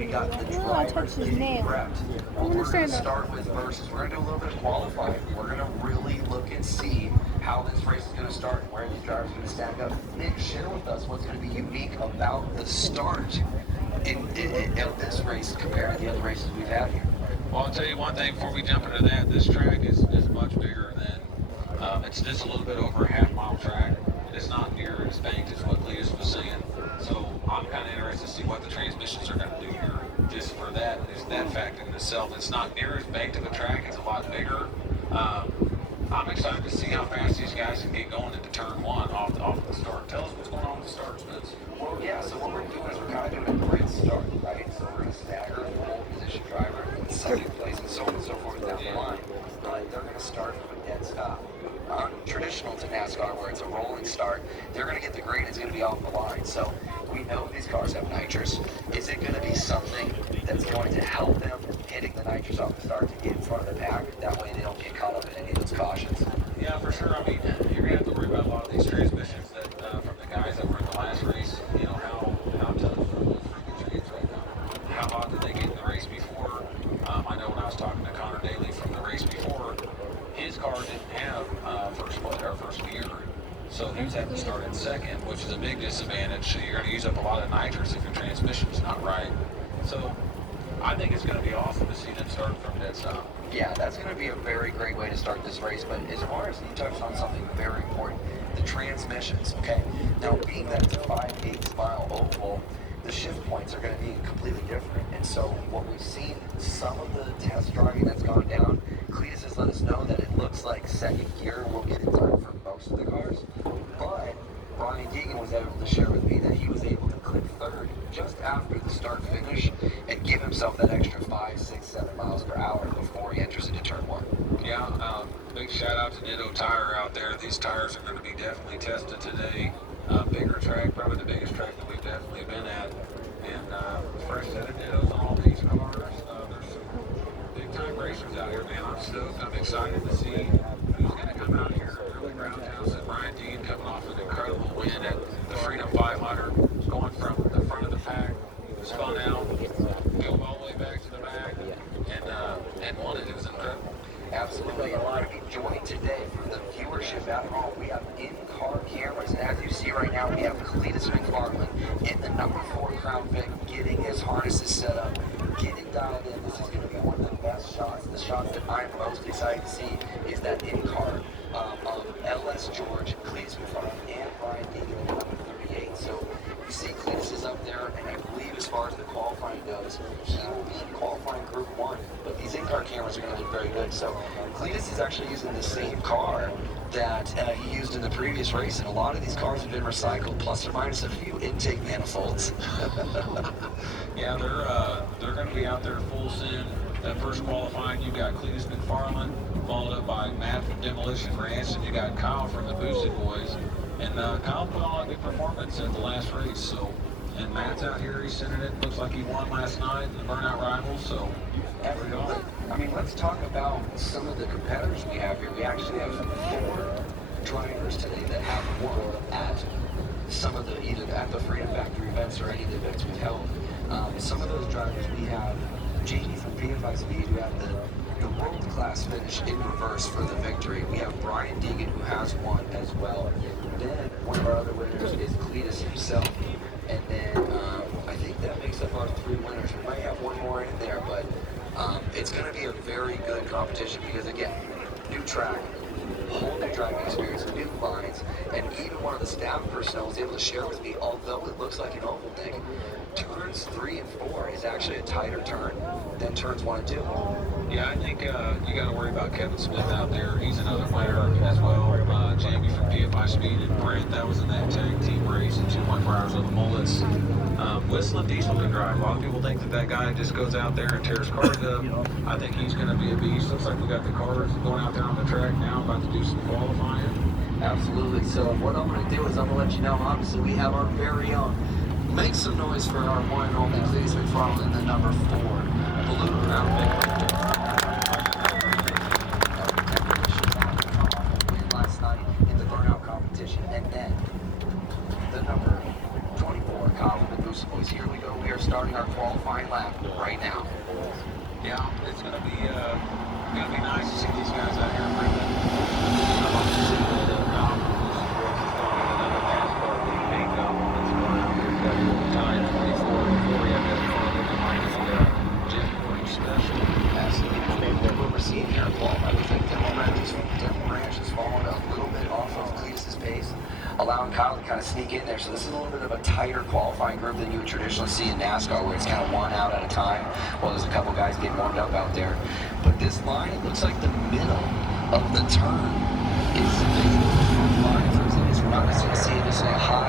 We got the Ooh, I drivers touched his getting nail. prepped. I'm What gonna we're going stand to up. start with first is we're going to do a little bit of qualifying. We're going to really look and see how this race is going to start and where these drivers are going to stack up. Nick, share with us what's going to be unique about the start of this race compared to the other races we've had here. Well, I'll tell you one thing before we jump into that. This track is much bigger than, it's just a little bit over a half-mile track. It's not near as banked as what Cletus was saying. So I'm kind of interested to see what the transmissions are going to do here. Just for that, is that fact in itself. It's not near as banked of a track. It's a lot bigger. I'm excited to see how fast these guys can get going into turn one off the start. Tell us what's going on with the start, Spence. Well, yeah, so what we're doing is we're kind of doing a grid start, right? So we're going to stagger the pole position driver in second place and so on and so forth down the line. But they're going to start from a dead stop. Traditional to NASCAR, where it's a rolling start, they're going to get the green, it's going to be off the line. So we know these cars have nitrous. Is it going to be something that's going to help them hitting the nitrous off the start to get in front of the pack? That way they don't get caught up in any of those cautions. Yeah, for sure. I mean, you're going to have to worry about a lot of these transmissions that from the guys that were in the last race. You know, how tough are those freaking trans right now? How hot did they get in the race before? I know when I was talking to Connor Daly from the race before, his car didn't have first gear. So he was having to start in second, which is a big disadvantage. So you're going to use up a lot of nitrous if your transmission's not right. So I think it's going to be awesome to see them start from dead stop. Yeah, that's going to be a very great way to start this race. But as far as you touched on something very important, the transmissions. Okay, now being that it's a 5/8 mile oval, the shift points are going to be completely different. And so what we've seen, some of the test driving that's gone down, Cletus has let us know that it looks like second gear will get it done for most of the cars. But Brian Deegan was able to share with me that he was able to click third just after the start finish and give himself that extra 5, 6, 7 miles per hour before he enters into turn one. Yeah, big shout out to Ditto Tire out there. These tires are going to be definitely tested today. Bigger track, probably the biggest track that we've definitely been at. And fresh set of Dittos on all these cars. There's some big time racers out here, man. I'm stoked. I'm excited to see who's going to come out here in early roundhouse. And Brian Dean coming off an incredible win at the Freedom 500, going from the front of the pack, spun out, go all the way back to the back, and won it. It was incredible. Absolutely. A lot of enjoy today for the viewership at home. We have in-car cameras. And as you see right now, we have Cletus McFarland in the number 4 Crown Vic getting his harnesses set up, getting dialed in. This is going to be one of the best shots. The shots that I'm most excited to see is that in-car of LS George, Cletus McFarland, and Brian Deegan in number 38. So you see Cletus is up there, and I believe as far as the qualifying goes, he will be in qualifying Group 1. But these in-car cameras are going to look very good. So Cletus is actually using the same car that he used in the previous race, and a lot of these cars have been recycled, plus or minus a few intake manifolds. Yeah, they're going to be out there full send. That first qualifying, you got Cletus McFarland, followed up by Matt from Demolition Ranch, and you got Kyle from the Boosted Boys. And Kyle put on a good performance at the last race. So, and Matt's out here, he's sending it. Looks like he won last night in the Burnout Rivals. So, I mean, let's talk about some of the competitors we have here. We actually have 4 drivers today that have won at some of the, either at the Freedom Factory events or any of the events we've held. Some of those drivers, we have Jamie from PFI Speed, who had the world-class finish in reverse for the victory. We have Brian Deegan, who has won as well. Then one of our other winners is Cletus himself. And then I think that makes up our 3 winners. We might have one more in there, but it's going to be a very good competition because, again, new track, whole new driving experience, new lines, and even one of the staff personnel was able to share with me, although it looks like an oval thing, turns 3 and 4 is actually a tighter turn than turns 1 and 2. yeah, I think you got to worry about Kevin Smith out there. He's another winner as well. Jamie from PFI Speed and Brent, that was in that tag team race in 2.4 hours of the Mullets. Whistling Diesel can drive. A lot of people think that guy just goes out there and tears cars up. I think he's going to be a beast. Looks like we got the cars going out there on the track now, about to do some qualifying. Absolutely. So what I'm going to do is I'm going to let you know, obviously, we have our very own. Make some noise for our one and only Cletus McFarland in the number 4 Blue Crown Vic. Last night in the burnout competition, and then the number 24 Kyle from the Boosted Boys here we go. We are starting our qualifying lap right now. Yeah, it's gonna be nice to see these guys out here breathing. I'd like to see the nominals races going in another NASCAR league makeup that's going out there. Got a little tire 24 before you have that car looking like it's just pretty special. Absolutely. What we're seeing here in qualifying, we think Devil Ranch is falling a little bit off of Cletus's pace, allowing Kyle to kind of sneak in there. So this is a little bit of a tighter qualifying group than you would traditionally see in NASCAR, where it's kind of one out at a time. Well, there's a couple guys getting warmed up out there. But this line, it looks like the middle of the turn is the line. We're not necessarily seeing just a high